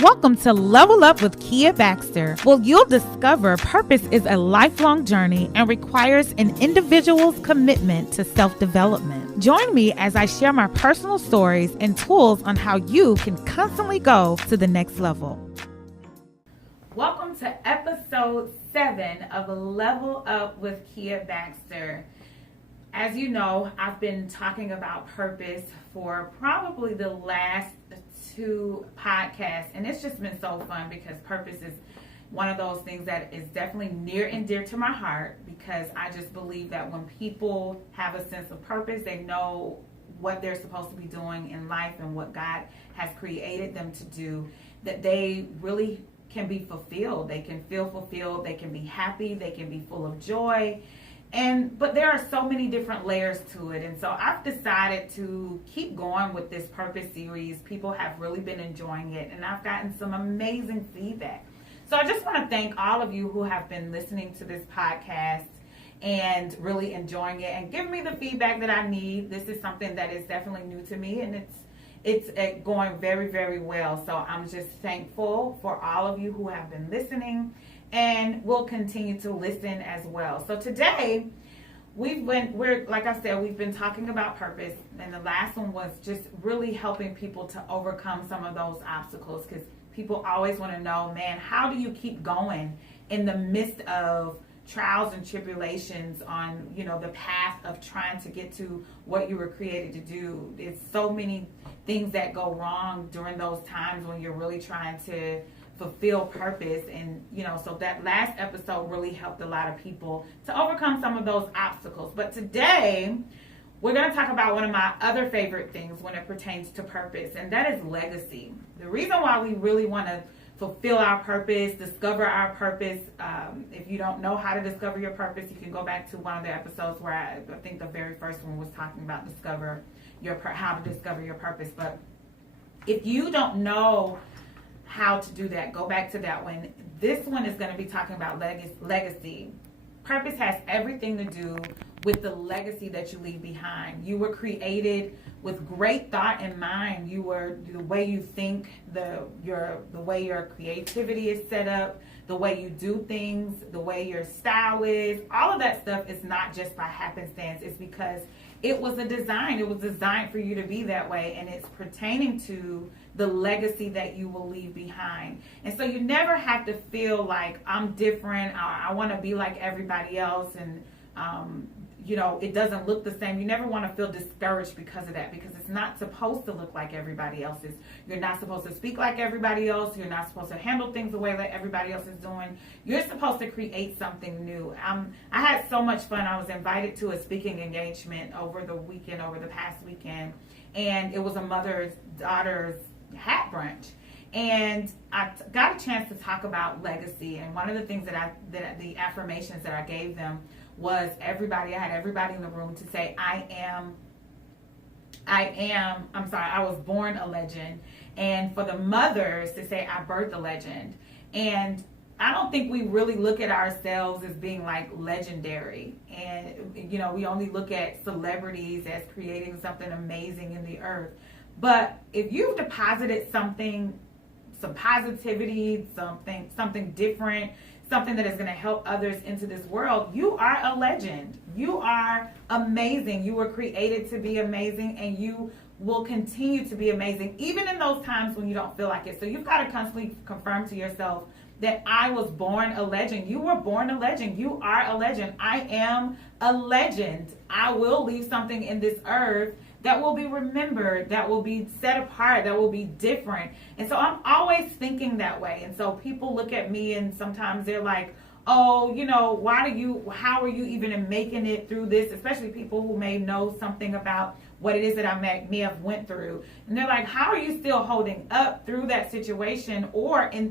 Welcome to Level Up with Kia Baxter. Well, you'll discover purpose is a lifelong journey and requires an individual's commitment to self-development. Join me as I share my personal stories and tools on how you can constantly go to the next level. Welcome to episode 7 of Level Up with Kia Baxter. As you know, I've been talking about purpose for probably the last 2 podcasts, and it's just been so fun because purpose is one of those things that is definitely near and dear to my heart, because I just believe that when people have a sense of purpose, they know what they're supposed to be doing in life and what God has created them to do, that they really can be fulfilled. They can feel fulfilled, they can be happy, they can be full of joy. But there are so many different layers to it. And so I've decided to keep going with this purpose series. People have really been enjoying it, and I've gotten some amazing feedback. So I just want to thank all of you who have been listening to this podcast and really enjoying it and giving me the feedback that I need. This is something that is definitely new to me, and it's going very, very well. So I'm just thankful for all of you who have been listening and will continue to listen as well. So today we're like I said, we've been talking about purpose, and the last one was just really helping people to overcome some of those obstacles, because people always want to know, man, how do you keep going in the midst of trials and tribulations on, the path of trying to get to what you were created to do? It's so many things that go wrong during those times when you're really trying to fulfill purpose. And so that last episode really helped a lot of people to overcome some of those obstacles. But today we're going to talk about one of my other favorite things when it pertains to purpose, and that is legacy. The reason why we really want to fulfill our purpose, discover our purpose. If you don't know how to discover your purpose, you can go back to one of the episodes where I think the very first one was talking about how to discover your purpose. But if you don't know how to do that, go back to that one. This one is going to be talking about legacy. Purpose has everything to do with the legacy that you leave behind. You were created with great thought in mind. The way you think, the way your creativity is set up, the way you do things, the way your style is, all of that stuff is not just by happenstance. It's because it was a design. It was designed for you to be that way, and it's pertaining to the legacy that you will leave behind. And so you never have to feel like I'm different, or I want to be like everybody else, and it doesn't look the same. You never want to feel discouraged because of that, because it's not supposed to look like everybody else's. You're not supposed to speak like everybody else. You're not supposed to handle things the way that everybody else is doing. You're supposed to create something new. I had so much fun. I was invited to a speaking engagement over the past weekend, and it was a mother-daughter's hat brunch. And I got a chance to talk about legacy. And one of the things the affirmations that I gave them was I had everybody in the room to say, I was born a legend. And for the mothers to say, I birthed a legend. And I don't think we really look at ourselves as being like legendary. And, we only look at celebrities as creating something amazing in the earth. But if you've deposited something, some positivity, something different, something that is going to help others into this world, you are a legend. You are amazing. You were created to be amazing, and you will continue to be amazing, even in those times when you don't feel like it. So you've got to constantly confirm to yourself that I was born a legend. You were born a legend. You are a legend. I am a legend. I will leave something in this earth that will be remembered, that will be set apart, that will be different. And so I'm always thinking that way. And so people look at me and sometimes they're like, oh, how are you even making it through this? Especially people who may know something about what it is that I may have went through. And they're like, how are you still holding up through that situation?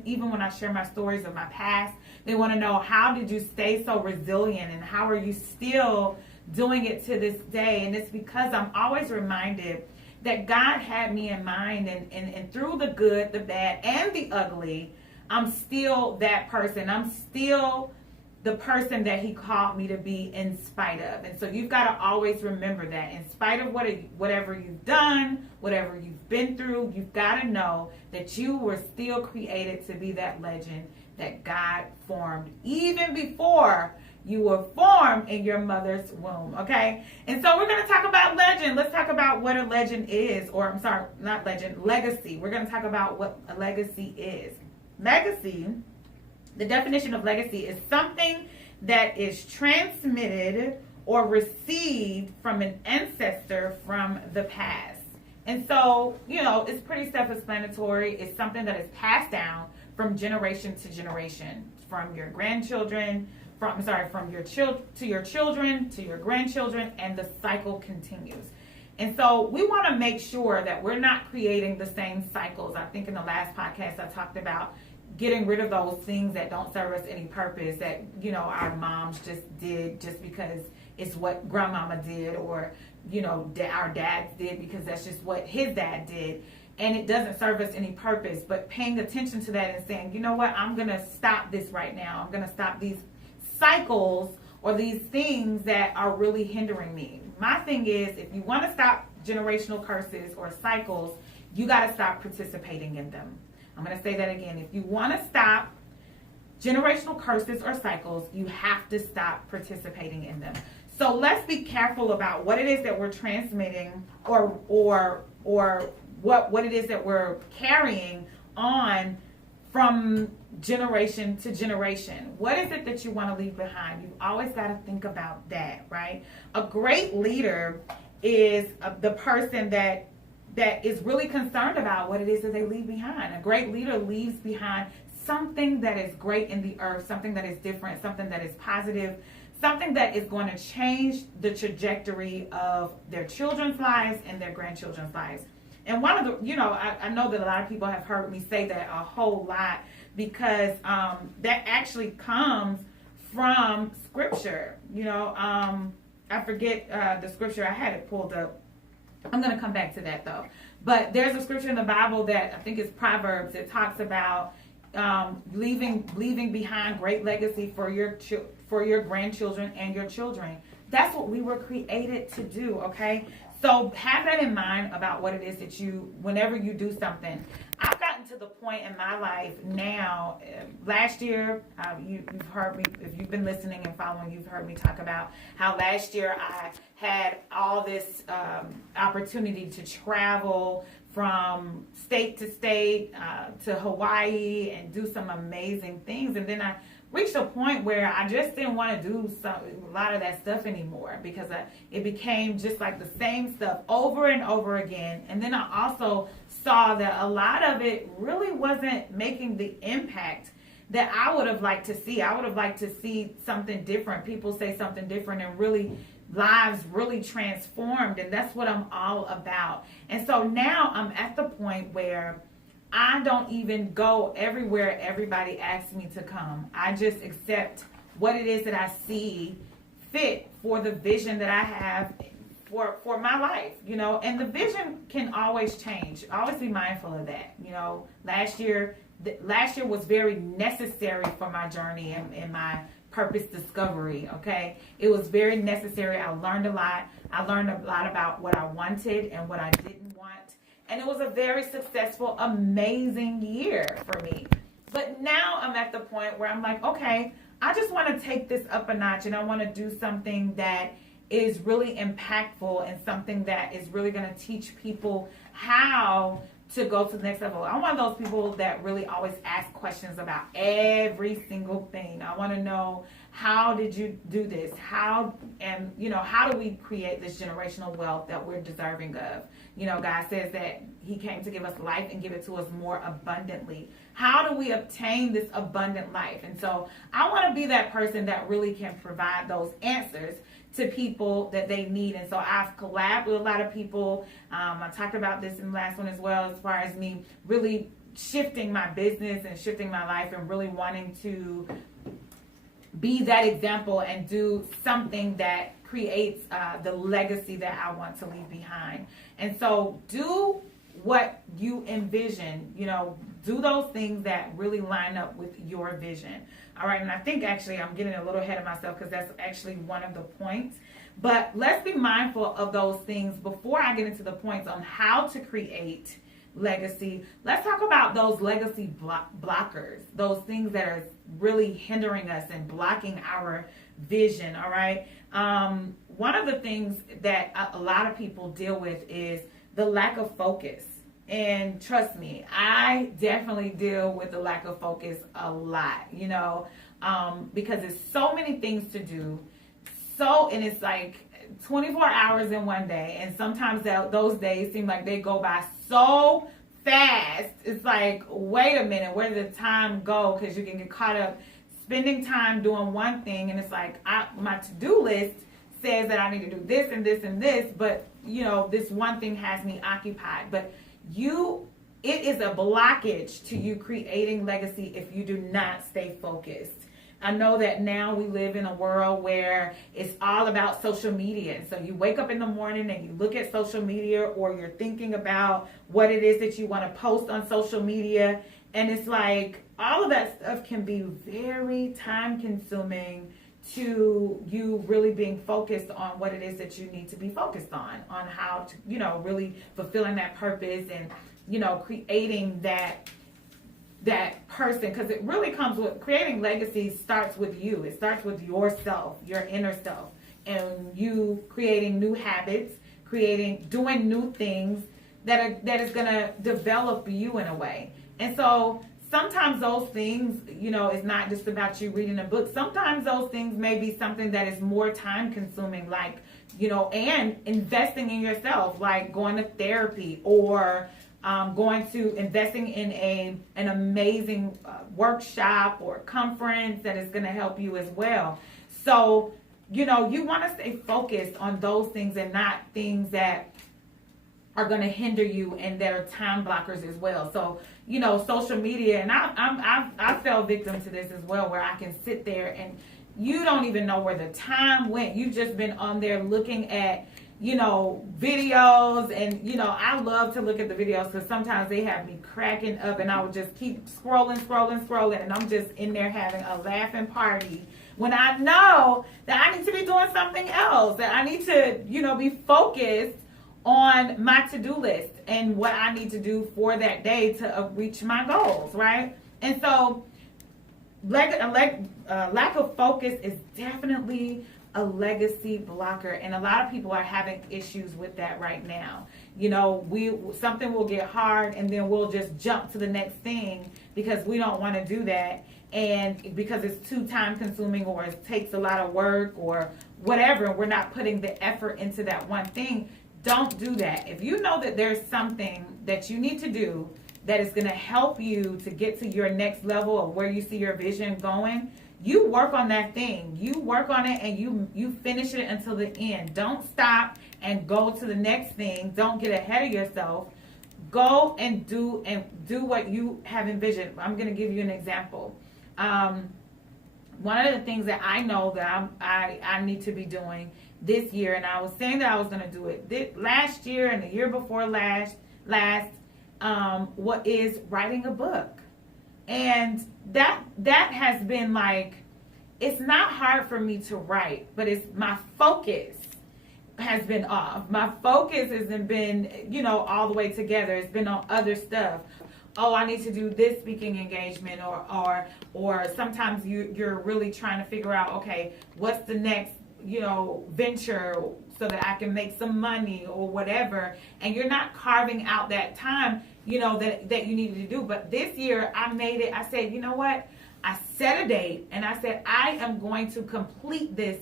Even when I share my stories of my past, they want to know, how did you stay so resilient, and how are you still doing it to this day? And it's because I'm always reminded that God had me in mind, and through the good, the bad, and the ugly, I'm still that person. I'm still the person that he called me to be in spite of. And so you've got to always remember that in spite of whatever you've done, whatever you've been through, you've got to know that you were still created to be that legend that God formed even before you were formed in your mother's womb, okay? And so we're going to talk about legend. Let's talk about what a legend is, or I'm sorry, not legend, legacy. We're going to talk about what a legacy is. Legacy, the definition of legacy is something that is transmitted or received from an ancestor from the past. And so, it's pretty self-explanatory. It's something that is passed down from generation to generation, from your grandchildren, from your children to your grandchildren, and the cycle continues. And so we want to make sure that we're not creating the same cycles. I think in the last podcast I talked about getting rid of those things that don't serve us any purpose, that our moms just did just because it's what grandmama did, or our dads did because that's just what his dad did, and it doesn't serve us any purpose. But paying attention to that and saying, you know what, I'm going to stop this right now. I'm going to stop these cycles or these things that are really hindering me. My thing is, if you want to stop generational curses or cycles, you got to stop participating in them. I'm going to say that again. If you want to stop generational curses or cycles, you have to stop participating in them. So let's be careful about what it is that we're transmitting, or what it is that we're carrying on from generation to generation. What is it that you want to leave behind? You've always got to think about that, right? A great leader is the person that is really concerned about what it is that they leave behind. A great leader leaves behind something that is great in the earth, something that is different, something that is positive, something that is going to change the trajectory of their children's lives and their grandchildren's lives. And one of the, I know that a lot of people have heard me say that a whole lot, because that actually comes from scripture. I forget the scripture. I had it pulled up. I'm going to come back to that though. But there's a scripture in the Bible that I think is Proverbs. It talks about leaving behind great legacy for your grandchildren and your children. That's what we were created to do, okay? So have that in mind about what it is that whenever you do something. I've gotten to the point in my life now, last year, you've heard me, if you've been listening and following, you've heard me talk about how last year I had all this opportunity to travel from state to state to Hawaii and do some amazing things. And then I reached a point where I just didn't want to do a lot of that stuff anymore, because it became just like the same stuff over and over again. And then I also saw that a lot of it really wasn't making the impact that I would have liked to see. I would have liked to see something different, people say something different, and really lives really transformed. And that's what I'm all about. And so now I'm at the point where I don't even go everywhere everybody asks me to come. I just accept what it is that I see fit for the vision that I have for my life, and the vision can always change. Always be mindful of that. Last year was very necessary for my journey and my purpose discovery, okay? It was very necessary. I learned a lot. I learned a lot about what I wanted and what I didn't want. And it was a very successful, amazing year for me. But now I'm at the point where I'm like, okay, I just want to take this up a notch, and I want to do something that is really impactful and something that is really going to teach people how to go to the next level. I'm one of those people that really always ask questions about every single thing. I want to know, how did you do this? How do we create this generational wealth that we're deserving of? God says that he came to give us life and give it to us more abundantly. How do we obtain this abundant life? And so I want to be that person that really can provide those answers to people that they need. And so I've collabed with a lot of people. I talked about this in the last one as well, as far as me really shifting my business and shifting my life and really wanting to be that example and do something that creates the legacy that I want to leave behind. And so do what you envision. Do those things that really line up with your vision. All right, and I think actually I'm getting a little ahead of myself because that's actually one of the points. But let's be mindful of those things before I get into the points on how to create legacy. Let's talk about those legacy blockers, those things that are really hindering us and blocking our vision. All right. One of the things that a lot of people deal with is the lack of focus. And trust me, I definitely deal with the lack of focus a lot, because there's so many things to do. And it's like 24 hours in one day. And sometimes those days seem like they go by so fast. It's like, wait a minute, where did the time go? Because you can get caught up spending time doing one thing. And it's like, my to-do list says that I need to do this and this and this. But, this one thing has me occupied. But it is a blockage to you creating legacy if you do not stay focused. I know that now we live in a world where it's all about social media. And so you wake up in the morning and you look at social media, or you're thinking about what it is that you want to post on social media. And it's like all of that stuff can be very time consuming to you really being focused on what it is that you need to be focused on how to, really fulfilling that purpose and, creating that person, because it really comes with creating legacy. Starts with you. It starts with yourself, your inner self, and you creating new habits, doing new things that is going to develop you in a way. And so sometimes those things, it's not just about you reading a book. Sometimes those things may be something that is more time consuming, like, and investing in yourself, like going to therapy, or investing in an amazing workshop or conference that is going to help you as well. So, you want to stay focused on those things and not things that are going to hinder you and that are time blockers as well. So, social media, and I fell victim to this as well, where I can sit there and you don't even know where the time went. You've just been on there looking at videos, and I love to look at the videos because sometimes they have me cracking up, and I would just keep scrolling, and I'm just in there having a laughing party when I know that I need to be doing something else, that I need to be focused on my to-do list and what I need to do for that day to reach my goals, right? And so lack of focus is definitely a legacy blocker, and a lot of people are having issues with that right now. Something will get hard, and then we'll just jump to the next thing because we don't want to do that, and because it's too time consuming, or it takes a lot of work, or whatever, and we're not putting the effort into that one thing. Don't do that. If you know that there's something that you need to do that is going to help you to get to your next level of where you see your vision going, you work on that thing. You work on it, and you finish it until the end. Don't stop and go to the next thing. Don't get ahead of yourself. Go and do what you have envisioned. I'm going to give you an example. One of the things that I know that I need to be doing this year, and I was saying that I was going to do it last year and the year before last, what is writing a book. And that has been like, it's not hard for me to write, but it's my focus has been off. My focus hasn't been, all the way together. It's been on other stuff. Oh, I need to do this speaking engagement, or sometimes you're really trying to figure out, okay, what's the next, venture so that I can make some money or whatever. And you're not carving out that time, that you needed to do. But this year I made it. I said, you know what? I set a date, and I said, I am going to complete this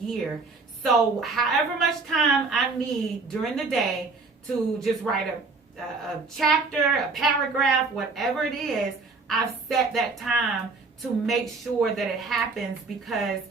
year. So however much time I need during the day to just write a chapter, a paragraph, whatever it is, I've set that time to make sure that it happens, because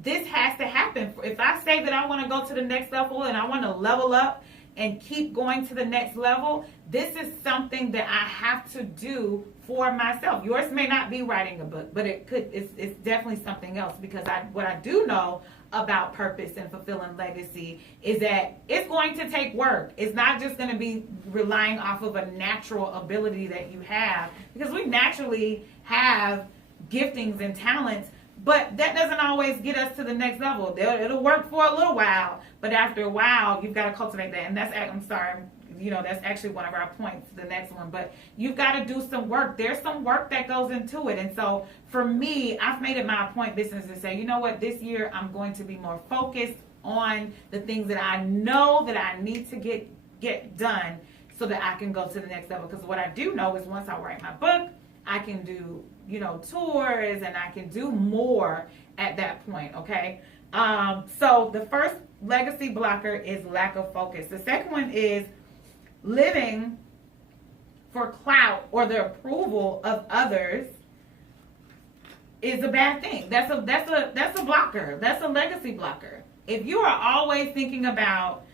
this has to happen. If I say that I want to go to the next level and I want to level up and keep going to the next level, this is something that I have to do for myself. Yours may not be writing a book, but it's definitely something else, because what I do know, about purpose and fulfilling legacy is that it's going to take work. It's not just going to be relying off of a natural ability that you have, because we naturally have giftings and talents, but that doesn't always get us to the next level. It'll work for a little while, but after a while, you've got to cultivate that. And that's, I'm sorry, that's actually one of our points, the next one. But you've got to do some work. There's some work that goes into it. And so for me, I've made it my point business to say, you know what, this year I'm going to be more focused on the things that I know that I need to get done so that I can go to the next level. Because what I do know is once I write my book, I can do, tours, and I can do more at that point, okay? So the first legacy blocker is lack of focus. The second one is living for clout or the approval of others is a bad thing. That's a blocker. That's a legacy blocker. If you are always thinking about,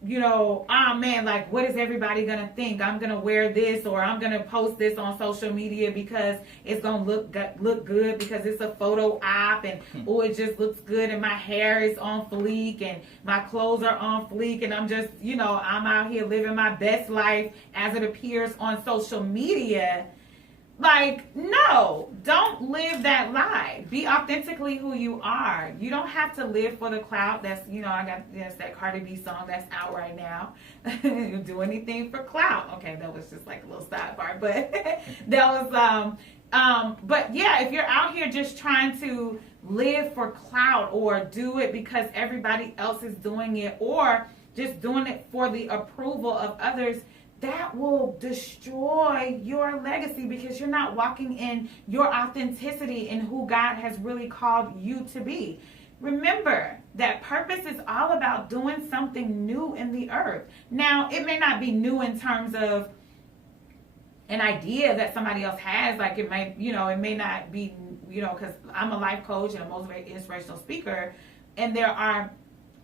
oh man, like, what is everybody gonna think? I'm gonna wear this, or I'm gonna post this on social media because it's gonna look good because it's a photo op, and oh, it just looks good, and my hair is on fleek, and my clothes are on fleek, and I'm just, I'm out here living my best life as it appears on social media. Like, no, don't live that lie. Be authentically who you are. You don't have to live for the clout. That's, I got that Cardi B song that's out right now. You do anything for clout. Okay, that was just like a little sidebar, but that was, but yeah, if you're out here just trying to live for clout or do it because everybody else is doing it, or just doing it for the approval of others, that will destroy your legacy, because you're not walking in your authenticity and who God has really called you to be. Remember that purpose is all about doing something new in the earth. Now, it may not be new in terms of an idea that somebody else has. Like, it may, it may not be, because I'm a life coach and a motivated inspirational speaker, and there are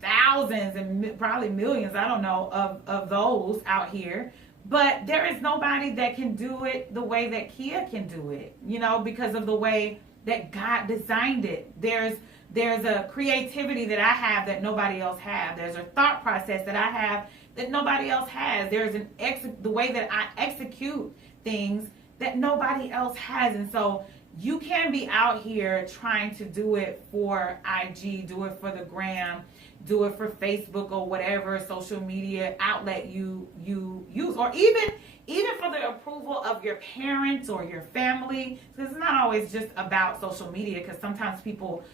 thousands and probably millions, I don't know, of those out here. But there is nobody that can do it the way that Kia can do it, because of the way that God designed it. There's a creativity that I have that nobody else has. There's a thought process that I have that nobody else has. There's the way that I execute things that nobody else has. And so you can be out here trying to do it for IG, do it for the gram, do it for Facebook or whatever social media outlet you use, or even for the approval of your parents or your family. Because it's not always just about social media, because sometimes people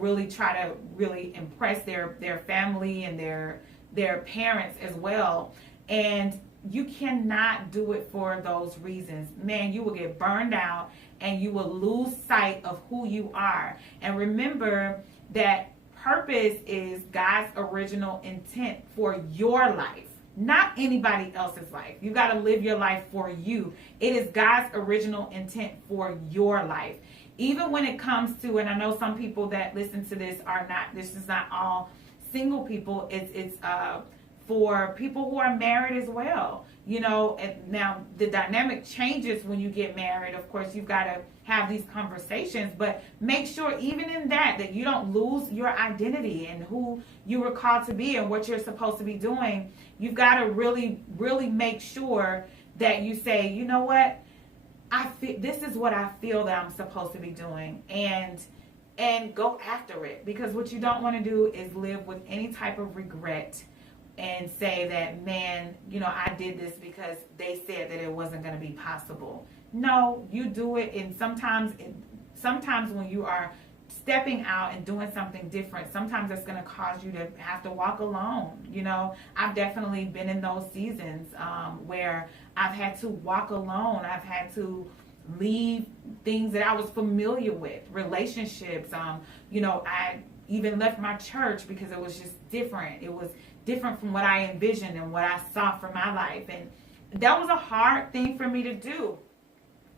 really try to really impress their family and their parents as well. And you cannot do it for those reasons. Man, you will get burned out and you will lose sight of who you are. And remember that purpose is God's original intent for your life, not anybody else's life. You got to live your life for you. It is God's original intent for your life. Even when it comes to, and I know some people that listen to this are not, this is not all single people. It's for people who are married as well. And now the dynamic changes when you get married. Of course, you've got to have these conversations, but make sure even in that you don't lose your identity and who you were called to be and what you're supposed to be doing. You've got to really, really make sure that you say, you know what, this is what I feel that I'm supposed to be doing, and go after it. Because what you don't want to do is live with any type of regret and say that, man, I did this because they said that it wasn't going to be possible. No, you do it. And sometimes when you are stepping out and doing something different, sometimes it's going to cause you to have to walk alone. I've definitely been in those seasons where I've had to walk alone. I've had to leave things that I was familiar with, relationships. I even left my church because it was just different. It was different from what I envisioned and what I saw for my life. And that was a hard thing for me to do.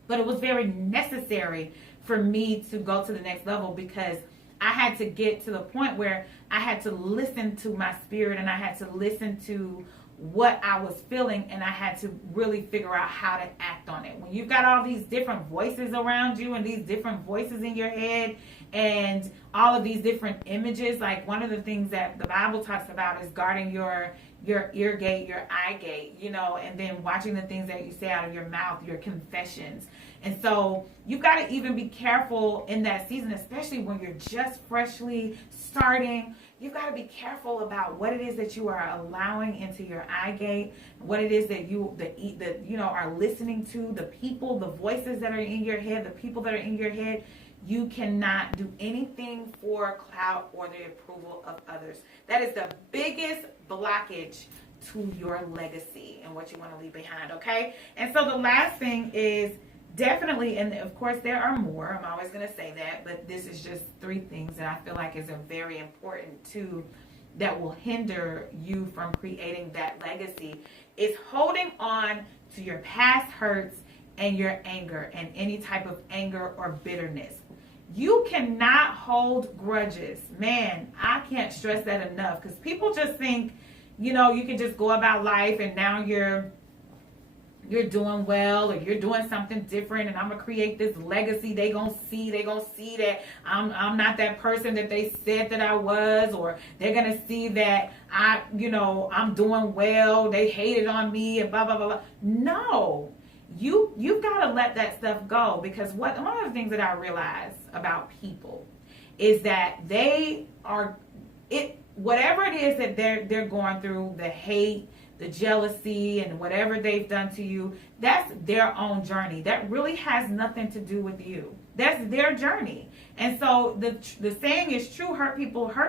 But it was very necessary for me to go to the next level, because I had to get to the point where I had to listen to my spirit, and I had to listen to what I was feeling, and I had to really figure out how to act on it. When you've got all these different voices around you and these different voices in your head and all of these different images, like one of the things that the Bible talks about is guarding your ear gate, your eye gate, and then watching the things that you say out of your mouth, your confessions. And so you've got to even be careful in that season, especially when you're just freshly starting. You've got to be careful about what it is that you are allowing into your eye gate, what it is that you are listening to, the people, the voices that are in your head, the people that are in your head. You cannot do anything for clout or the approval of others. That is the biggest blockage to your legacy and what you want to leave behind, okay? And so the last thing is definitely, and of course there are more, I'm always going to say that, but this is just 3 things that I feel like is a very important too, that will hinder you from creating that legacy, is holding on to your past hurts and your anger and any type of anger or bitterness. You cannot hold grudges. Man, I can't stress that enough, because people just think, you can just go about life and now you're doing well, or you're doing something different, and I'm gonna create this legacy. They gonna see that I'm not that person that they said that I was, or they're gonna see that I'm doing well. They hated on me and blah blah blah blah. No, you've got to let that stuff go, because one of the things that I realize about people is that they are whatever it is that they're going through, the hate, the jealousy, and whatever they've done to you, that's their own journey. That really has nothing to do with you. That's their journey. And so the saying is true: hurt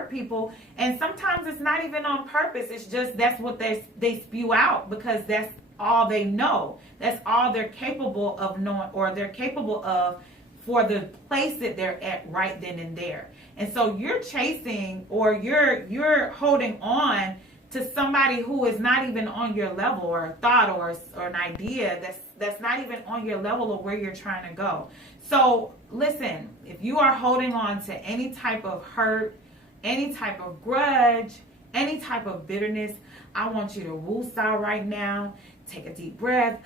people, and sometimes it's not even on purpose. It's just that's what they spew out, because that's all they know. That's all they're capable of knowing, or they're capable of for the place that they're at right then and there. And so you're chasing, or you're holding on to somebody who is not even on your level, or a thought or an idea that's not even on your level of where you're trying to go. So listen, if you are holding on to any type of hurt, any type of grudge, any type of bitterness, I want you to woosah right now. Take a deep breath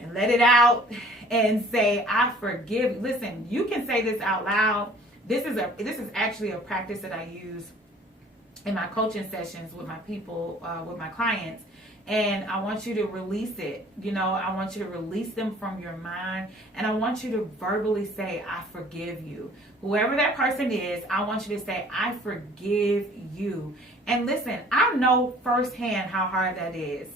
and let it out and say, I forgive. Listen, you can say this out loud. This is actually a practice that I use in my coaching sessions with my people, with my clients. And I want you to release it. I want you to release them from your mind. And I want you to verbally say, I forgive you. Whoever that person is, I want you to say, I forgive you. And listen, I know firsthand how hard that is.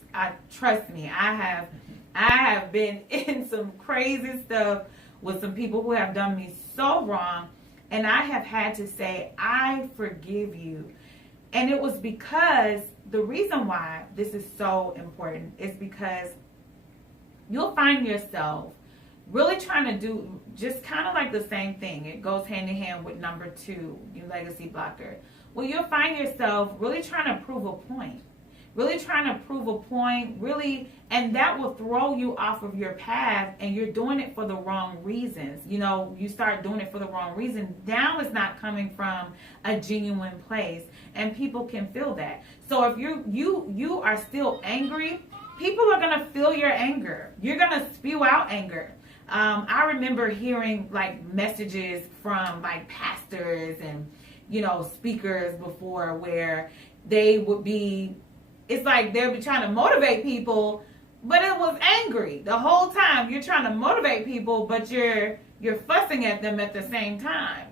Trust me, I have been in some crazy stuff with some people who have done me so wrong. And I have had to say, I forgive you. And it was because the reason why this is so important is because you'll find yourself really trying to do just kind of like the same thing. It goes hand in hand with number 2, your legacy blocker. Well, you'll find yourself really trying to prove a point. Really, and that will throw you off of your path, and you're doing it for the wrong reasons. You start doing it for the wrong reason. Now it's not coming from a genuine place, and people can feel that. So if you are still angry, people are gonna feel your anger. You're gonna spew out anger. I remember hearing like messages from like pastors and speakers before, where they would be. It's like they'll be trying to motivate people, but it was angry the whole time. You're trying to motivate people, but you're fussing at them at the same time,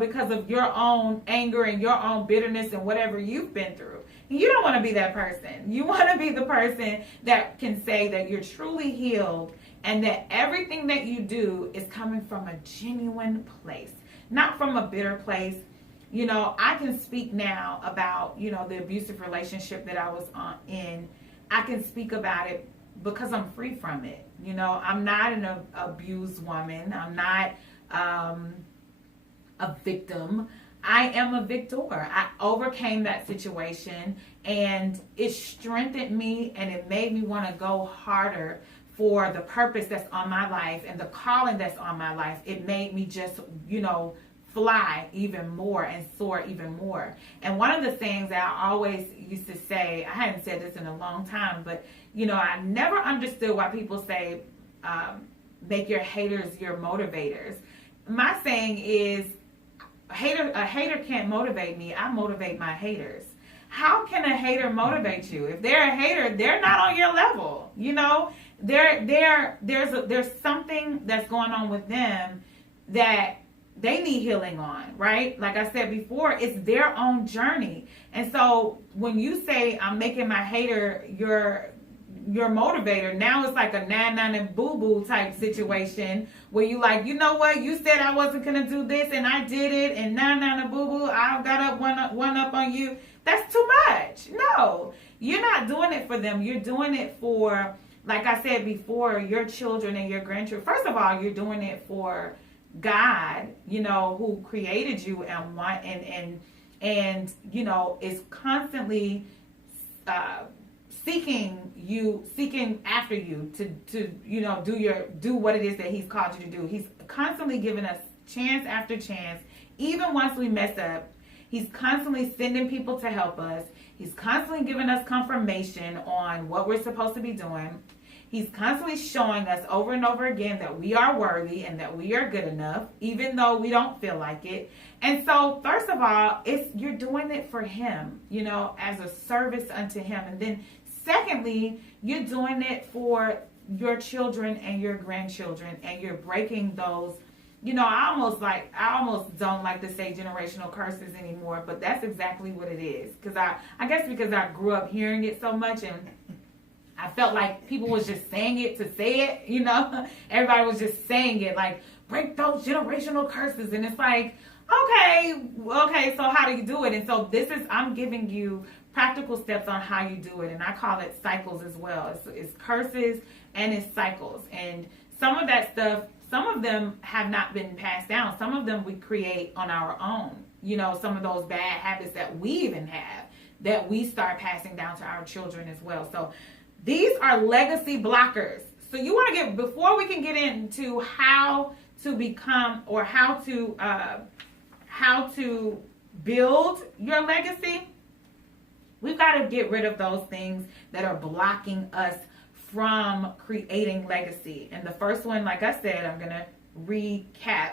because of your own anger and your own bitterness and whatever you've been through. And you don't want to be that person. You want to be the person that can say that you're truly healed and that everything that you do is coming from a genuine place, not from a bitter place. I can speak now about, the abusive relationship that I was in. I can speak about it because I'm free from it. I'm not an abused woman. I'm not a victim. I am a victor. I overcame that situation, and it strengthened me, and it made me want to go harder for the purpose that's on my life and the calling that's on my life. It made me just, fly even more and soar even more. And one of the things that I always used to say, I hadn't said this in a long time, but I never understood why people say, make your haters your motivators. My saying is, a hater can't motivate me. I motivate my haters. How can a hater motivate you? If they're a hater, they're not on your level. There's something that's going on with them that they need healing on, right? Like I said before, it's their own journey. And so when you say I'm making my hater your motivator, now it's like a nan and boo-boo type situation where you like, you know what, you said I wasn't gonna do this and I did it, and nan and boo-boo, I got up one up on you. That's too much. No, you're not doing it for them. You're doing it for, like I said before, your children and your grandchildren. First of all, you're doing it for God, who created you and is constantly seeking after you to do what it is that he's called you to do. He's constantly giving us chance after chance. Even once we mess up, he's constantly sending people to help us. He's constantly giving us confirmation on what we're supposed to be doing. He's constantly showing us over and over again that we are worthy and that we are good enough, even though we don't feel like it. And so, first of all, you're doing it for him, as a service unto him. And then secondly, you're doing it for your children and your grandchildren, and you're breaking those. I almost don't like to say generational curses anymore, but that's exactly what it is. Because I guess because I grew up hearing it so much, and I felt like people was just saying it to say it, Everybody was just saying it, like, break those generational curses. And it's like, okay, so how do you do it? And so I'm giving you practical steps on how you do it. And I call it cycles as well. It's curses and it's cycles. And some of that stuff, some of them have not been passed down. Some of them we create on our own. Some of those bad habits that we even have, that we start passing down to our children as well. So these are legacy blockers. So you want to before we can get into how to become, or how to build your legacy, we've got to get rid of those things that are blocking us from creating legacy. And the first one, like I said, I'm going to recap.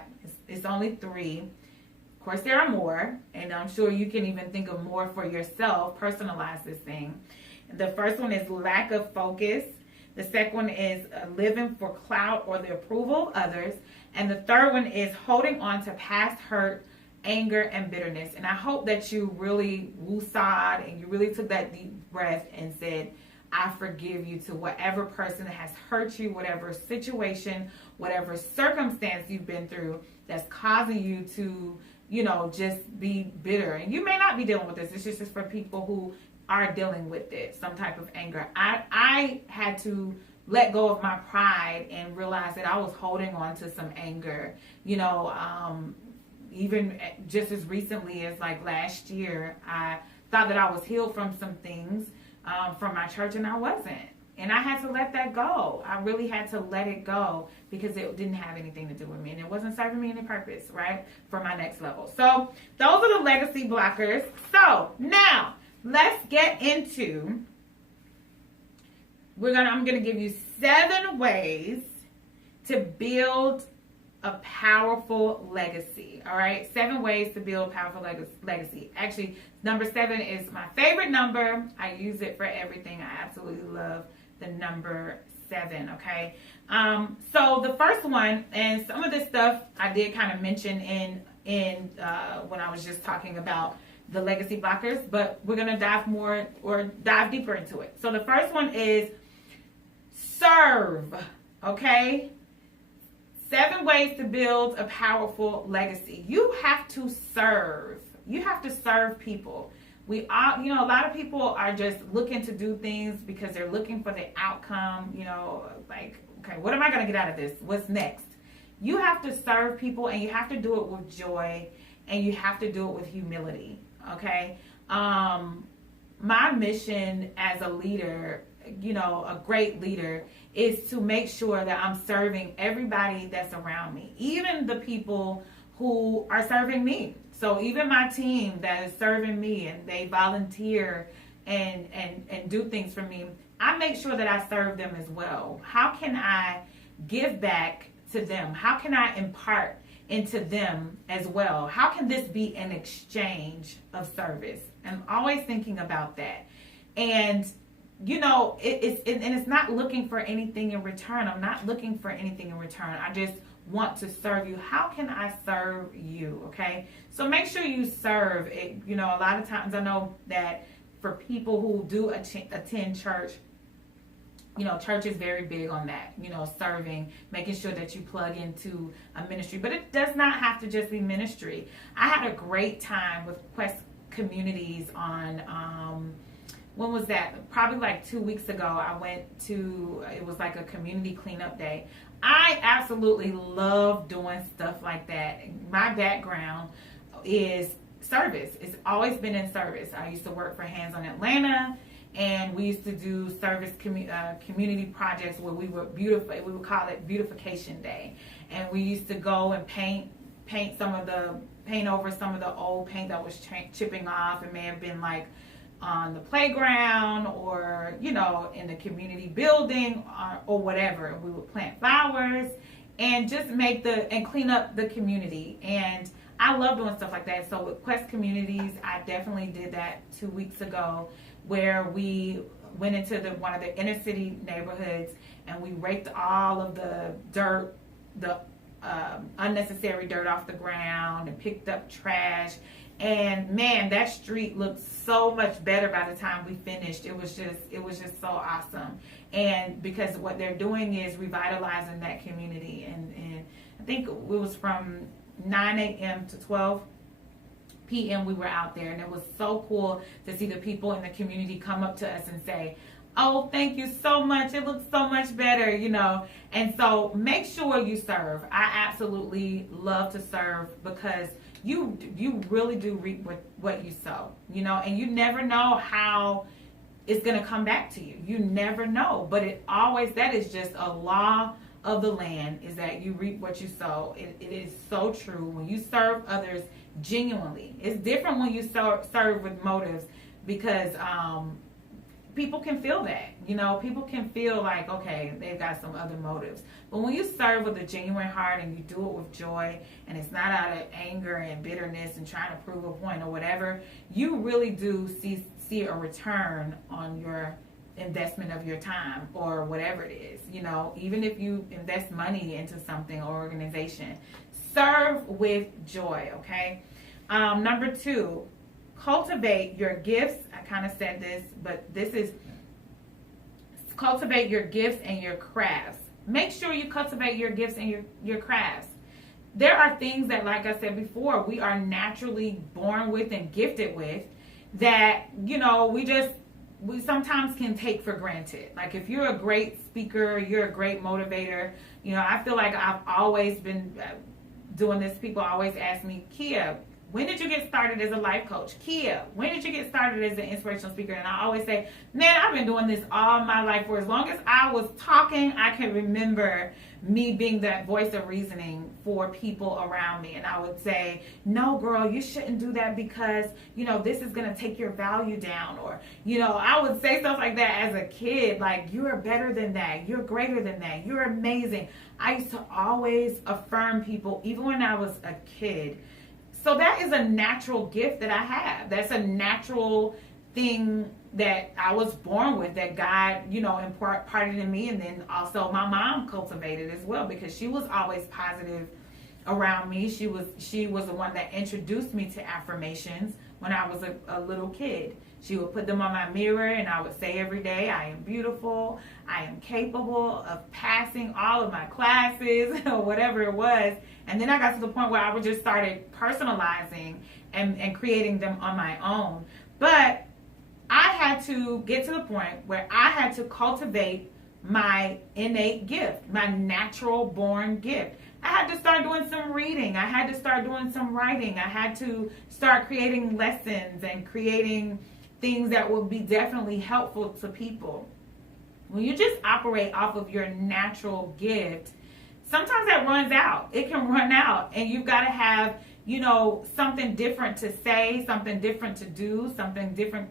It's only 3. Of course, there are more, and I'm sure you can even think of more for yourself. Personalize this thing. The first one is lack of focus. The second one is living for clout or the approval of others. And the third one is holding on to past hurt, anger, and bitterness. And I hope that you really woosad and you really took that deep breath and said, I forgive you to whatever person that has hurt you, whatever situation, whatever circumstance you've been through that's causing you to, just be bitter. And you may not be dealing with this. It's just for people who are dealing with it, some type of anger. I had to let go of my pride and realize that I was holding on to some anger. Even just as recently as like last year, I thought that I was healed from some things from my church, and I wasn't. And I had to let that go. I really had to let it go because it didn't have anything to do with me, and it wasn't serving me any purpose, right, for my next level. So those are the legacy blockers. So now let's get into, I'm gonna give you 7 ways to build a powerful legacy. All right, 7 ways to build a powerful legacy. Actually, number 7 is my favorite number. I use it for everything. I absolutely love the number 7. Okay, so the first one, and some of this stuff I did kind of mention in when I was just talking about the legacy blockers, but we're going to dive deeper into it. So the first one is serve, okay? 7 ways to build a powerful legacy. You have to serve. You have to serve people. We all, a lot of people are just looking to do things because they're looking for the outcome, like, okay, what am I going to get out of this? What's next? You have to serve people, and you have to do it with joy, and you have to do it with humility. Okay. My mission as a leader, a great leader, is to make sure that I'm serving everybody that's around me, even the people who are serving me. So even my team that is serving me and they volunteer and do things for me, I make sure that I serve them as well. How can I give back to them? How can I impart into them as well? How can this be an exchange of service? I'm always thinking about that. And it's not looking for anything in return. I'm not looking for anything in return. I just want to serve you. How can I serve you? Okay. So make sure you serve it. A lot of times I know that for people who do attend church, church is very big on that, serving, making sure that you plug into a ministry. But it does not have to just be ministry. I had a great time with Quest Communities on, when was that? Probably like 2 weeks ago. I went to, it was like a community cleanup day. I absolutely love doing stuff like that. My background is service. It's always been in service. I used to work for Hands on Atlanta, and we used to do service community projects where we would beautify. We would call it Beautification Day, and we used to go and paint over some of the old paint that was chipping off. It may have been like on the playground or in the community building or whatever. We would plant flowers and just clean up the community. And I love doing stuff like that. So with Quest Communities, I definitely did that 2 weeks ago, where we went into one of the inner city neighborhoods and we raked all of the dirt, the unnecessary dirt off the ground, and picked up trash. And man, that street looked so much better by the time we finished. It was just so awesome. And because what they're doing is revitalizing that community. And I think it was from 9 a.m. to 12 p.m. we were out there, and it was so cool to see the people in the community come up to us and say, "Oh, thank you so much. It looks so much better," And so make sure you serve. I absolutely love to serve because you really do reap what you sow, and you never know how it's going to come back to you. You never know, but that is just a law of the land, is that you reap what you sow. It is so true. When you serve others genuinely, it's different when you serve with motives, because people can feel that. People can feel like, okay, they've got some other motives. But when you serve with a genuine heart and you do it with joy, and it's not out of anger and bitterness and trying to prove a point or whatever, you really do see a return on your investment of your time or whatever it is. Even if you invest money into something or organization, serve with joy. Okay. Number 2, cultivate your gifts. I kind of said this, but this is cultivate your gifts and your crafts. Make sure you cultivate your gifts and your crafts. There are things that, like I said before, we are naturally born with and gifted with that, we sometimes can take for granted. Like if you're a great speaker, you're a great motivator. I feel like I've always been doing this. People always ask me, "Kia, when did you get started as a life coach? Kia, when did you get started as an inspirational speaker?" And I always say, man, I've been doing this all my life. For as long as I was talking, I can remember me being that voice of reasoning for people around me. And I would say, "No, girl, you shouldn't do that because, this is going to take your value down." Or, I would say stuff like that as a kid, like, "You're better than that. You're greater than that. You're amazing." I used to always affirm people, even when I was a kid. So that is a natural gift that I have. That's a natural thing that I was born with, that God, imparted in me. And then also my mom cultivated as well, because she was always positive around me. She was the one that introduced me to affirmations when I was a little kid. She would put them on my mirror, and I would say every day, "I am beautiful. I am capable of passing all of my classes," or whatever it was. And then I got to the point where I would just started personalizing and creating them on my own. But I had to get to the point where I had to cultivate my innate gift, my natural born gift. I had to start doing some reading. I had to start doing some writing. I had to start creating lessons and creating things that will be definitely helpful to people. When you just operate off of your natural gift, sometimes that runs out. It can run out, and you've got to have, something different to say, something different to do, something different,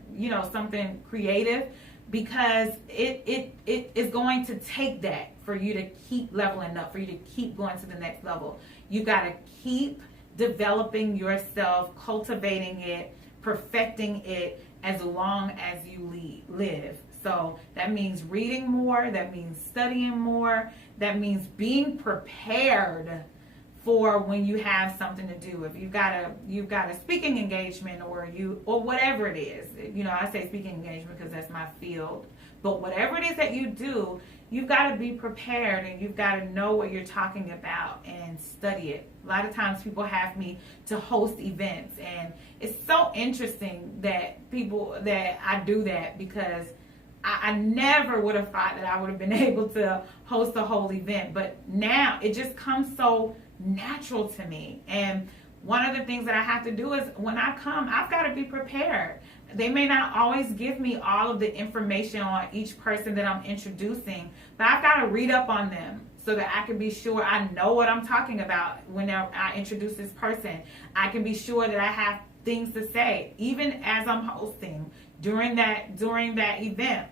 something creative, because it is going to take that for you to keep leveling up, for you to keep going to the next level. You got to keep developing yourself, cultivating it, perfecting it as long as you live. So that means reading more, that means studying more, that means being prepared for when you have something to do. If you've got a speaking engagement or whatever it is. I say speaking engagement because that's my field. But whatever it is that you do, you've got to be prepared, and you've got to know what you're talking about and study it. A lot of times people have me to host events, and it's so interesting that I do that, because I never would have thought that I would have been able to host a whole event. But now it just comes so natural to me. And one of the things that I have to do is, when I come, I've got to be prepared. They may not always give me all of the information on each person that I'm introducing, but I've got to read up on them so that I can be sure I know what I'm talking about when I introduce this person. I can be sure that I have things to say, even as I'm hosting during that event.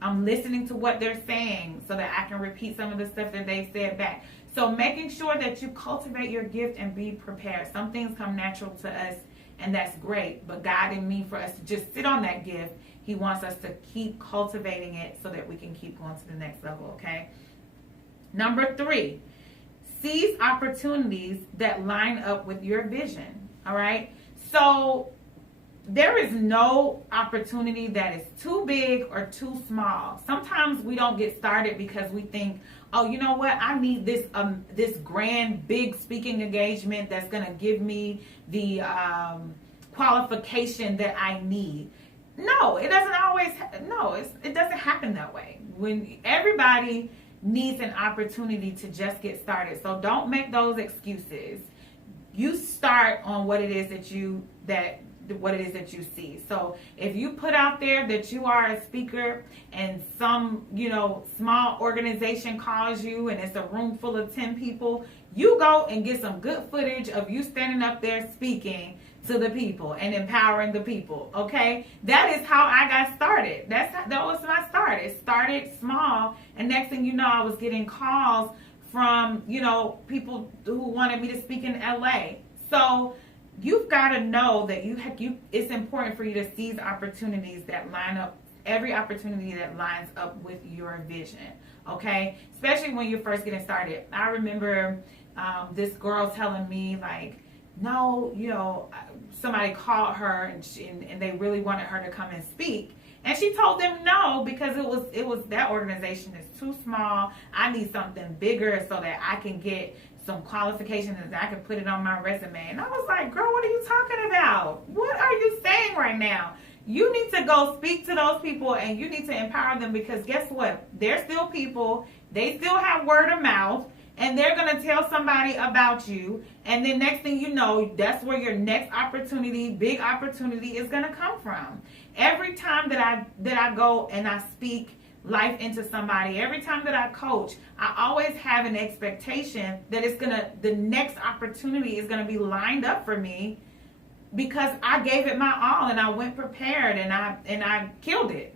I'm listening to what they're saying so that I can repeat some of the stuff that they said back. So making sure that you cultivate your gift and be prepared. Some things come natural to us, and that's great. But God didn't mean for us to just sit on that gift. He wants us to keep cultivating it so that we can keep going to the next level, okay? Number 3, seize opportunities that line up with your vision, all right? So there is no opportunity that is too big or too small. Sometimes we don't get started because we think, oh, you know what? I need this grand, big speaking engagement that's going to give me the qualification that I need. No, it doesn't always. It doesn't happen that way. When everybody needs an opportunity to just get started, so don't make those excuses. You start on what it is that you see. So if you put out there that you are a speaker, and some, small organization calls you and it's a room full of 10 people, you go and get some good footage of you standing up there speaking to the people and empowering the people, okay? That is how I got started. That was my start. It started small, and next thing you know, I was getting calls from, people who wanted me to speak in LA. So you've got to know that it's important for you to seize opportunities that line up, every opportunity that lines up with your vision, okay? Especially when you're first getting started. I remember this girl telling me, like, no, somebody called her and they really wanted her to come and speak. And she told them no, because it was that organization is too small. I need something bigger so that I can get some qualifications and I can put it on my resume. And I was like, girl, what are you talking about? What are you saying right now? You need to go speak to those people, and you need to empower them, because guess what? They're still people. They still have word of mouth, and they're going to tell somebody about you. And then next thing you know, that's where your next opportunity, big opportunity, is going to come from. Every time that I go and I speak life into somebody, every time that I coach, I always have an expectation that the next opportunity is gonna be lined up for me, because I gave it my all and I went prepared and I killed it,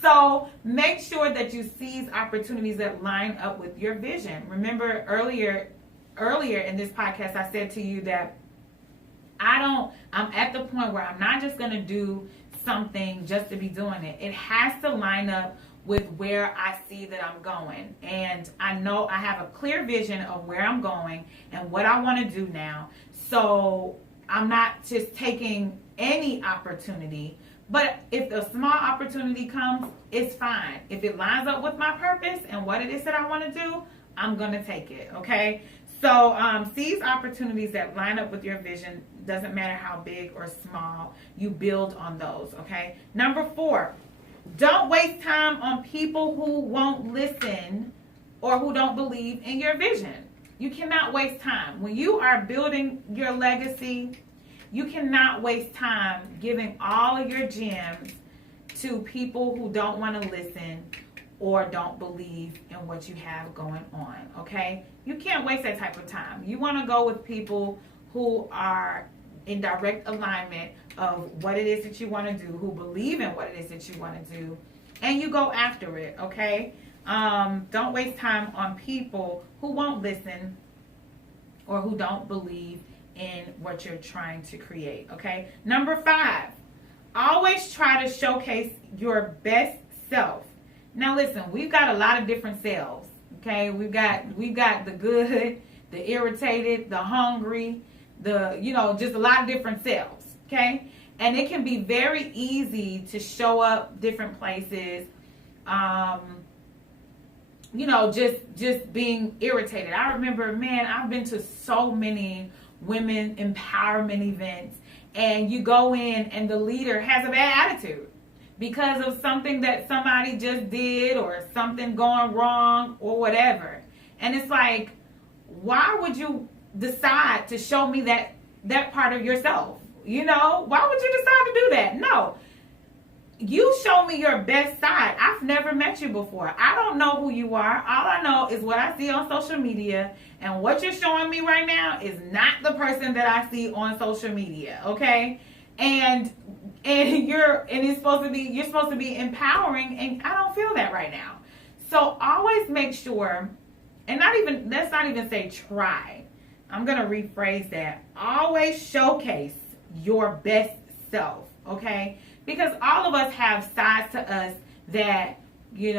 So make sure that you seize opportunities that line up with your vision. Remember earlier in this podcast, I said to you that I'm at the point where I'm not just gonna do something just to be doing it. It has to line up with where I see that I'm going. And I know I have a clear vision of where I'm going and what I want to do now. So I'm not just taking any opportunity. But if a small opportunity comes, it's fine. If it lines up with my purpose and what it is that I want to do, I'm going to take it, okay? So seize opportunities that line up with your vision. Doesn't matter how big or small, you build on those, okay? Number 4, don't waste time on people who won't listen or who don't believe in your vision. You cannot waste time. When you are building your legacy, you cannot waste time giving all of your gems to people who don't want to listen or don't believe in what you have going on, okay? You can't waste that type of time. You want to go with people who are in direct alignment of what it is that you want to do, who believe in what it is that you want to do, and you go after it, okay? Don't waste time on people who won't listen or who don't believe in what you're trying to create, okay? Number 5, always try to showcase your best self. Now listen, we've got a lot of different selves, okay? We've got the good, the irritated, the hungry, just a lot of different selves, okay? And it can be very easy to show up different places, just being irritated. I remember, man, I've been to so many women empowerment events, and you go in and the leader has a bad attitude because of something that somebody just did or something going wrong or whatever. And it's like, why would you decide to show me that part of yourself? Why would you decide to do that? No. You show me your best side. I've never met you before. I don't know who you are. All I know is what I see on social media, and what you're showing me right now is not the person that I see on social media, okay? And you're supposed to be empowering, and I don't feel that right now. So always make sure, and let's not even say try. I'm going to rephrase that. Always showcase your best self, okay? Because all of us have sides to us that, we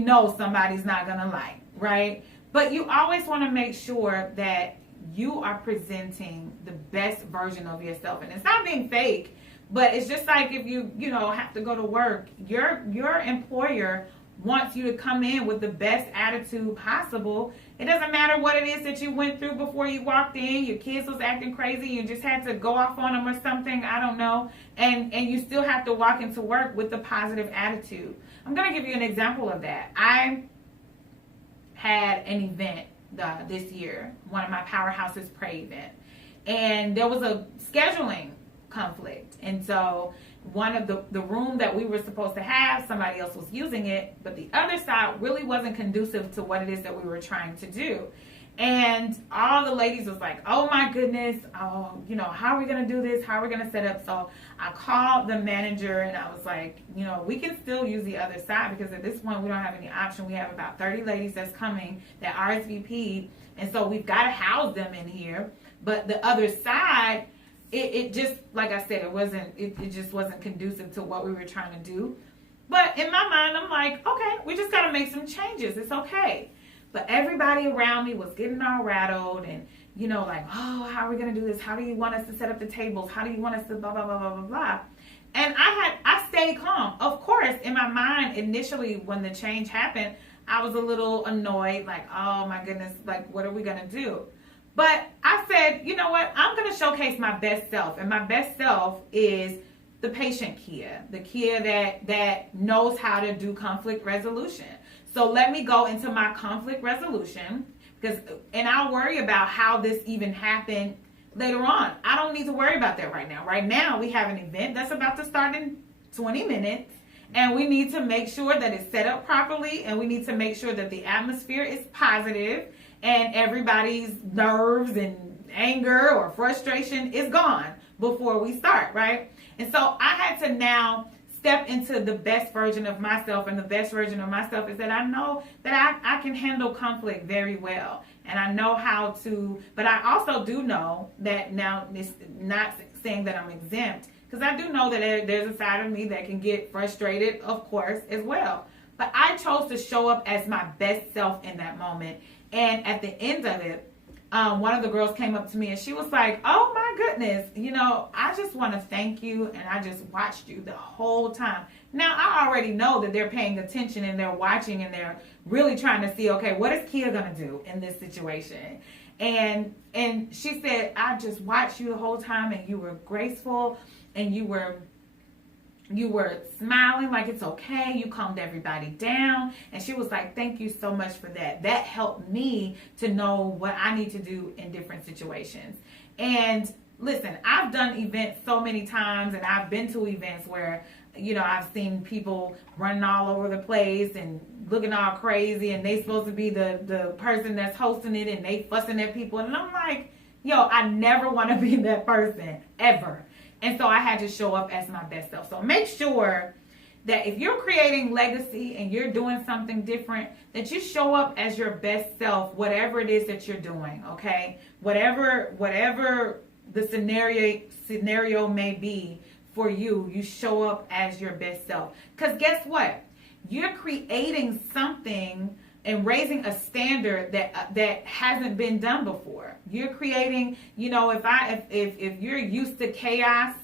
know somebody's not going to like, right? But you always want to make sure that you are presenting the best version of yourself. And it's not being fake, but it's just like if you have to go to work, your employer wants you to come in with the best attitude possible. It doesn't matter what it is that you went through before you walked in. Your kids was acting crazy. You just had to go off on them or something. I don't know. And you still have to walk into work with a positive attitude. I'm going to give you an example of that. I had an event this year, one of my Powerhouses Pray event. And there was a scheduling conflict. And so one of the room that we were supposed to have, somebody else was using it, but the other side really wasn't conducive to what it is that we were trying to do. And all the ladies was like, oh my goodness, how are we going to do this? How are we going to set up? So I called the manager and I was like, we can still use the other side, because at this point we don't have any option. We have about 30 ladies that's coming that RSVP'd, and so we've got to house them in here. But the other side, it just, like I said, it just wasn't conducive to what we were trying to do. But in my mind, I'm like, okay, we just got to make some changes. It's okay. But everybody around me was getting all rattled and, like, oh, how are we going to do this? How do you want us to set up the tables? How do you want us to blah, blah, blah, blah, blah, blah. And I stayed calm. Of course, in my mind, initially, when the change happened, I was a little annoyed, like, oh my goodness, like, what are we going to do? But I said, you know what? I'm going to showcase my best self. And my best self is the patient Kia, the Kia that knows how to do conflict resolution. So let me go into my conflict resolution, and I'll worry about how this even happened later on. I don't need to worry about that right now. Right now, we have an event that's about to start in 20 minutes. And we need to make sure that it's set up properly, and we need to make sure that the atmosphere is positive and everybody's nerves and anger or frustration is gone before we start, right? And so I had to now step into the best version of myself, and the best version of myself is that I know that I can handle conflict very well, and I know how to, but I also do know that now it's not saying that I'm exempt, because I do know that there's a side of me that can get frustrated, of course, as well. But I chose to show up as my best self in that moment. And at the end of it, one of the girls came up to me and she was like, oh my goodness, I just want to thank you, and I just watched you the whole time. Now, I already know that they're paying attention and they're watching and they're really trying to see, okay, what is Kia going to do in this situation? And she said, I just watched you the whole time, and you were graceful, and you were smiling like it's okay. You calmed everybody down. And she was like, thank you so much for that. That helped me to know what I need to do in different situations. And listen, I've done events so many times, and I've been to events where I've seen people running all over the place and looking all crazy, and they supposed to be the person that's hosting it, and they fussing at people. And I'm like, yo, I never want to be that person, ever. And so I had to show up as my best self. So make sure that if you're creating legacy and you're doing something different, that you show up as your best self, whatever it is that you're doing, okay? Whatever the scenario may be for you, you show up as your best self. Because guess what? You're creating something and raising a standard that hasn't been done before. You're creating, if you're used to chaos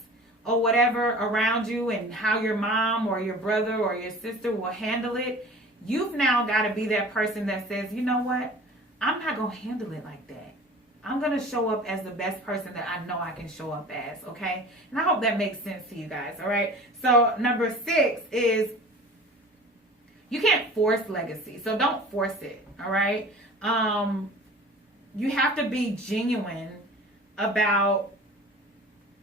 or whatever around you and how your mom or your brother or your sister will handle it, you've now got to be that person that says, you know what? I'm not going to handle it like that. I'm going to show up as the best person that I know I can show up as, okay? And I hope that makes sense to you guys, all right? So number 6 is you can't force legacy. So don't force it, all right? You have to be genuine about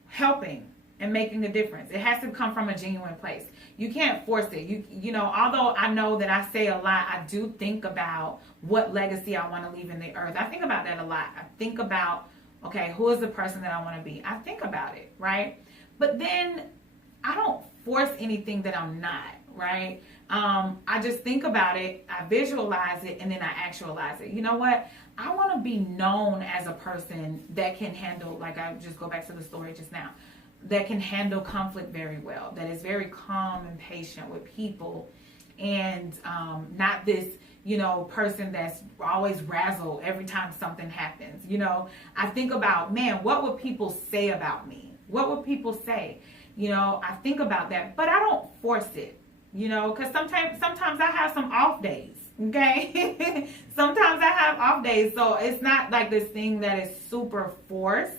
helping and making a difference. It has to come from a genuine place. You can't force it. Although I know that I say a lot, I do think about what legacy I want to leave in the earth. I think about that a lot. I think about, okay, who is the person that I want to be? I think about it, right? But then I don't force anything that I'm not, right? I just think about it, I visualize it, and then I actualize it. You know what? I want to be known as a person that can handle, like I just go back to the story just now, that can handle conflict very well, that is very calm and patient with people, and not this, person that's always razzle every time something happens. I think about, man, what would people say about me? What would people say? I think about that, but I don't force it. Because sometimes I have some off days, okay? Sometimes I have off days, so it's not like this thing that is super forced,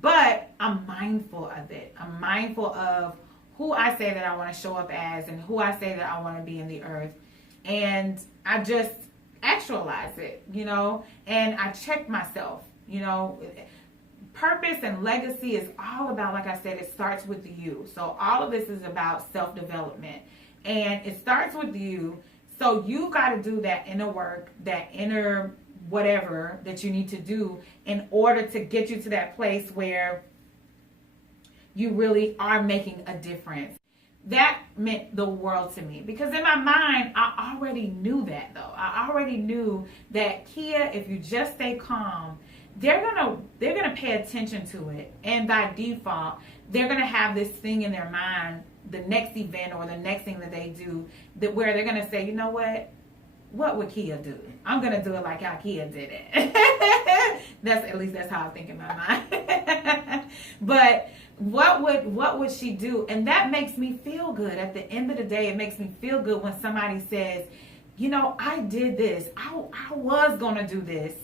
but I'm mindful of it. I'm mindful of who I say that I want to show up as and who I say that I want to be in the earth. And I just actualize it, and I check myself, Purpose and legacy is all about, like I said, it starts with you. So all of this is about self-development. And it starts with you. So you've got to do that inner work, that inner whatever that you need to do in order to get you to that place where you really are making a difference. That meant the world to me, because in my mind, I already knew that though. I already knew that, Kia, if you just stay calm, they're gonna pay attention to it, and by default, they're gonna have this thing in their mind, the next event or the next thing that they do, where they're gonna say, you know what would Kia do? I'm gonna do it like how Kia did it. That's how I think in my mind. But what would she do? And that makes me feel good. At the end of the day, it makes me feel good when somebody says, I did this. I was gonna do this.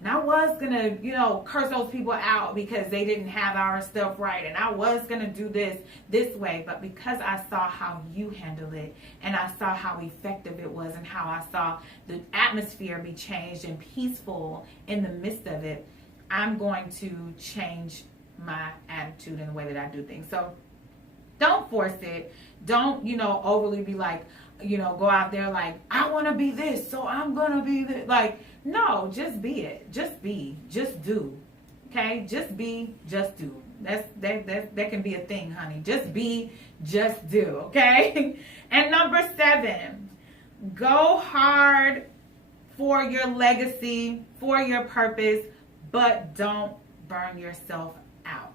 And I was going to, curse those people out because they didn't have our stuff right. And I was going to do this way. But because I saw how you handled it, and I saw how effective it was, and how I saw the atmosphere be changed and peaceful in the midst of it, I'm going to change my attitude and the way that I do things. So don't force it. Don't, overly be like, go out there like, I want to be this, so I'm going to be this. Like, no, just be it. Just be. Just do. Okay? Just be, just do. That can be a thing, honey. Just be, just do. Okay? And number 7, go hard for your legacy, for your purpose, but don't burn yourself out.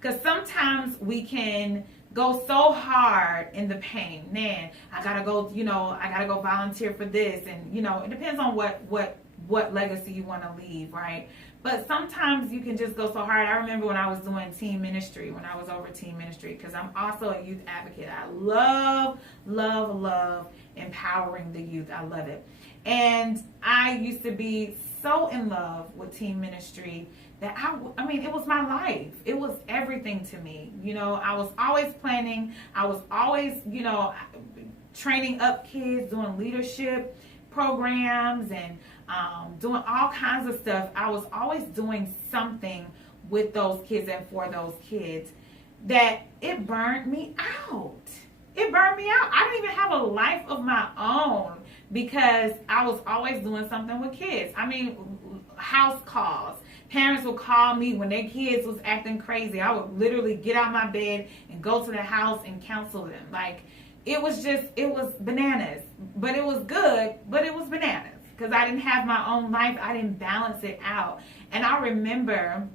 Because sometimes we can go so hard in the pain. Man, I gotta go volunteer for this, and it depends on what legacy you want to leave, right? But sometimes you can just go so hard. I remember when I was doing teen ministry, when I was over teen ministry, because I'm also a youth advocate. I love empowering the youth. I love it. And I used to be so in love with teen ministry that I mean, it was my life. It was everything to me. I was always planning. I was always, training up kids, doing leadership programs, and doing all kinds of stuff. I was always doing something with those kids and for those kids, that it burned me out. it burned me out. I didn't even have a life of my own because I was always doing something with kids. I mean, house calls. Parents would call me when their kids was acting crazy. I would literally get out of my bed and go to the house and counsel them. Like, it was bananas. But it was good, but it was bananas. Because I didn't have my own life. I didn't balance it out. And I remember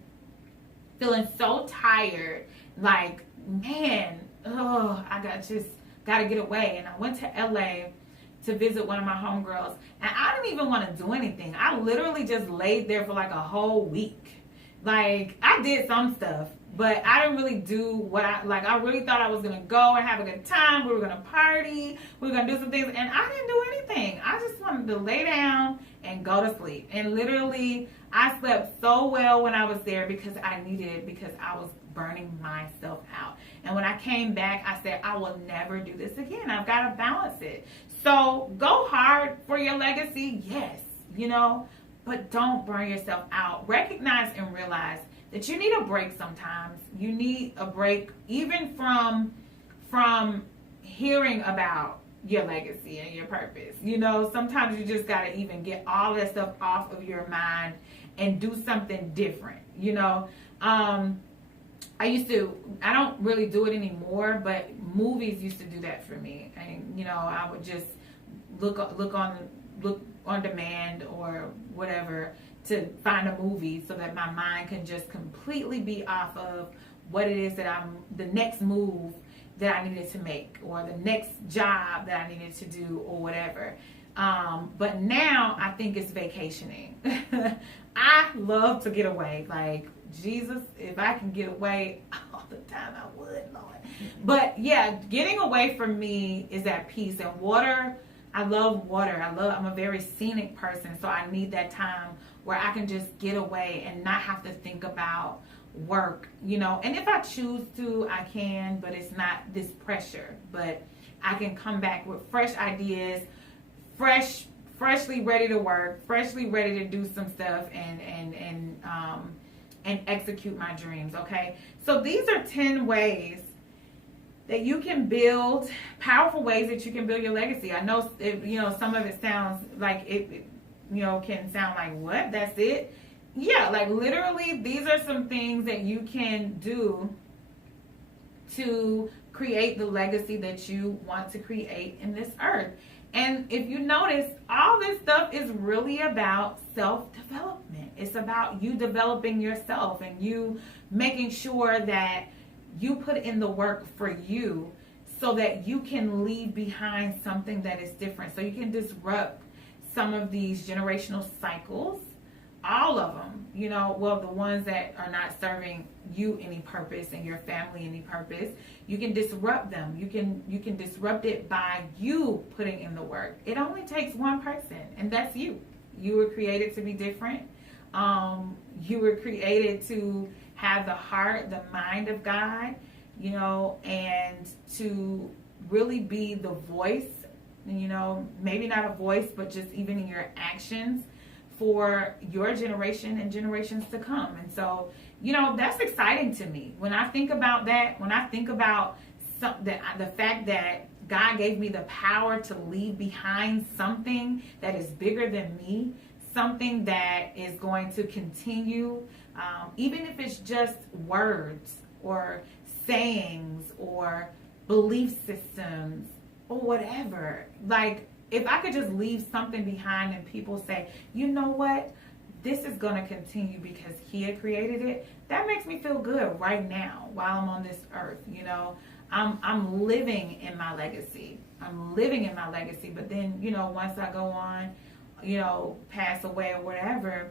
feeling so tired. Like, man, I got to get away. And I went to LA to visit one of my homegirls. And I didn't even want to do anything. I literally just laid there for like a whole week. Like, I did some stuff, but I didn't really do what I really thought I was going to go and have a good time. We were going to party. We were going to do some things. And I didn't do anything. I just wanted to lay down and go to sleep. And literally, I slept so well when I was there because I was burning myself out. And when I came back, I said, I will never do this again. I've got to balance it. So go hard for your legacy, yes, but don't burn yourself out. Recognize and realize that you need a break sometimes. You need a break even from hearing about your legacy and your purpose. Sometimes you just got to even get all that stuff off of your mind and do something different. I don't really do it anymore, but movies used to do that for me. And, I would just look on demand or whatever to find a movie so that my mind can just completely be off of what it is that the next move that I needed to make or the next job that I needed to do or whatever. But now I think it's vacationing. I love to get away. Like, Jesus, if I can get away all the time, I would, Lord. But yeah, getting away from me is at peace. And water, I love water. I'm a very scenic person, so I need that time where I can just get away and not have to think about work, And if I choose to, I can, but it's not this pressure. But I can come back with fresh ideas, freshly ready to work, freshly ready to do some stuff and execute my dreams, okay? So these are 10 ways that you can build, powerful ways that you can build your legacy. I know, some of it sounds like it can sound like, what? That's it? Yeah, like literally these are some things that you can do to create the legacy that you want to create in this earth. And if you notice, all this stuff is really about self-development. It's about you developing yourself and you making sure that you put in the work for you so that you can leave behind something that is different. So you can disrupt some of these generational cycles, all of them, the ones that are not serving you any purpose and your family any purpose. You can disrupt them. You can disrupt it by you putting in the work. It only takes one person, and that's you. You were created to be different. You were created to have the heart, the mind of God, and to really be the voice, maybe not a voice, but just even in your actions for your generation and generations to come. And so, that's exciting to me. When I think about that, when I think about the fact that God gave me the power to leave behind something that is bigger than me, something that is going to continue, even if it's just words or sayings or belief systems or whatever. Like, if I could just leave something behind and people say, you know what, this is going to continue because he had created it, that makes me feel good right now while I'm on this earth. I'm living in my legacy. But then, once I go on, pass away or whatever,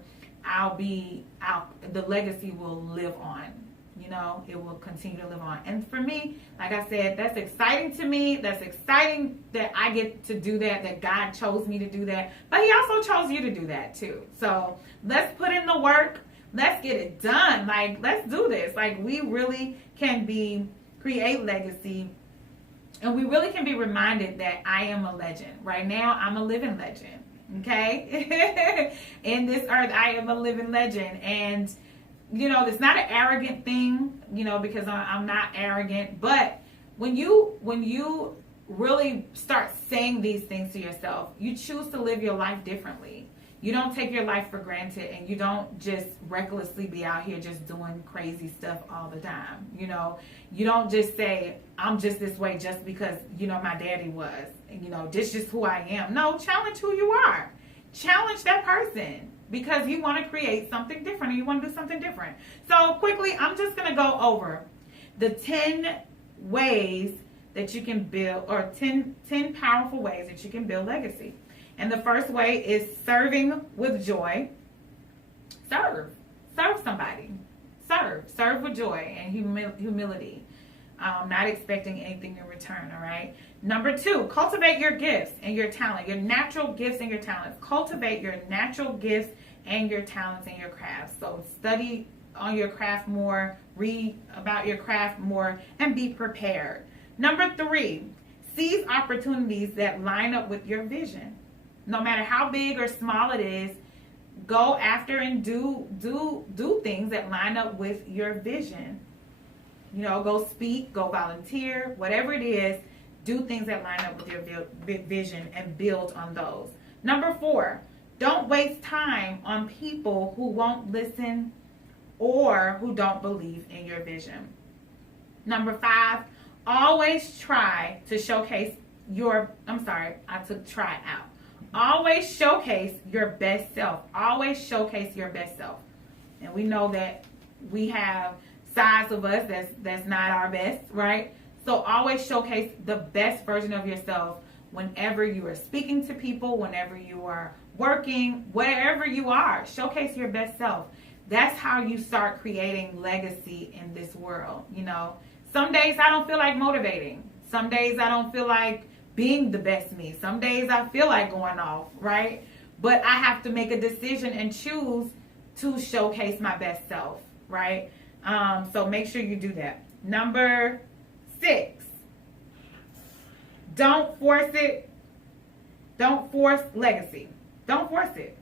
the legacy will live on. It will continue to live on. And for me, like I said, that's exciting to me. That's exciting that I get to do that God chose me to do that. But he also chose you to do that too. So let's put in the work. Let's get it done. Like, let's do this. Like, we really can create legacy. And we really can be reminded that I am a legend. Right now, I'm a living legend. Okay? In this earth, I am a living legend. And it's not an arrogant thing, because I'm not arrogant, but when you really start saying these things to yourself, you choose to live your life differently. You don't take your life for granted, and you don't just recklessly be out here just doing crazy stuff all the time. You know, you don't just say, I'm just this way just because, you know, my daddy was, you know, this is just who I am. No, challenge who you are. Challenge that person because you want to create something different, and you want to do something different. So quickly, I'm just going to go over the 10 ways that you can build, or 10 powerful ways that you can build legacy. And the first way is serving with joy. Serve somebody. Serve with joy and humility. Not expecting anything in return, all right? Number 2, cultivate your gifts and your talent, your natural gifts and your talents. Cultivate your natural gifts and your talents and your crafts. So study on your craft more, read about your craft more, and be prepared. Number 3, seize opportunities that line up with your vision. No matter how big or small it is, go after and do things that line up with your vision. You know, go speak, go volunteer, whatever it is, do things that line up with your vision and build on those. Number 4, don't waste time on people who won't listen or who don't believe in your vision. Number 5, always try to showcase your, I took try out. Always showcase your best self. Always showcase your best self. And we know that we have sides of us that's not our best, right? So always showcase the best version of yourself whenever you are speaking to people, whenever you are working, wherever you are. Showcase your best self. That's how you start creating legacy in this world. You know, some days I don't feel like motivating. Some days I don't feel like being the best me. Some days I feel like going off, right? But I have to make a decision and choose to showcase my best self, right? So make sure you do that. Number 6, don't force it. Don't force legacy. Don't force it.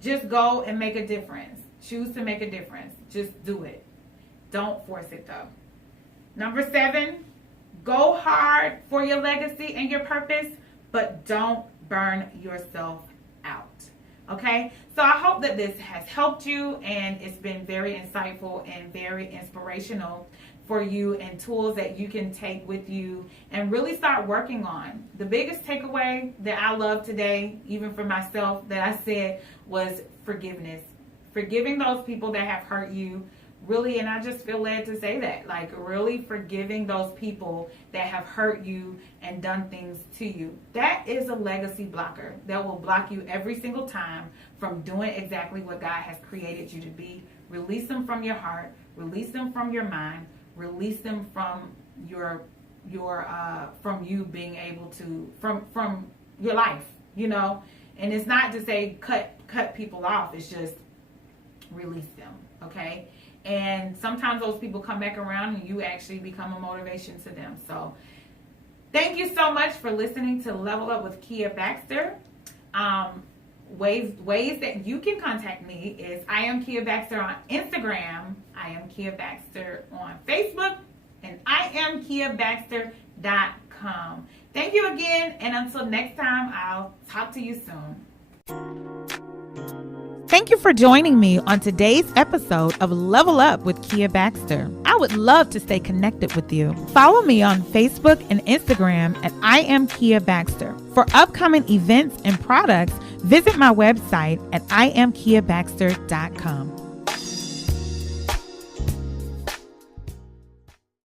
Just go and make a difference. Choose to make a difference. Just do it. Don't force it though. Number 7, go hard for your legacy and your purpose, but don't burn yourself out. Okay? So I hope that this has helped you, and it's been very insightful and very inspirational for you, and tools that you can take with you and really start working on. The biggest takeaway that I love today, even for myself, that I said was forgiveness. Forgiving those people that have hurt you. Really, and I just feel led to say that, like really forgiving those people that have hurt you and done things to you. That is a legacy blocker that will block you every single time from doing exactly what God has created you to be. Release them from your heart, release them from your mind, release them from from you being able to, from your life, you know. And it's not to say cut people off, it's just release them, okay? And sometimes those people come back around and you actually become a motivation to them. So thank you so much for listening to Level Up with Kia Baxter. Ways that you can contact me is I am Kia Baxter on Instagram, I am Kia Baxter on Facebook, and I am KiaBaxter.com. Thank you again, and until next time, I'll talk to you soon. Thank you for joining me on today's episode of Level Up with Kia Baxter. I would love to stay connected with you. Follow me on Facebook and Instagram at I am Kia Baxter. For upcoming events and products, visit my website at IamKiaBaxter.com.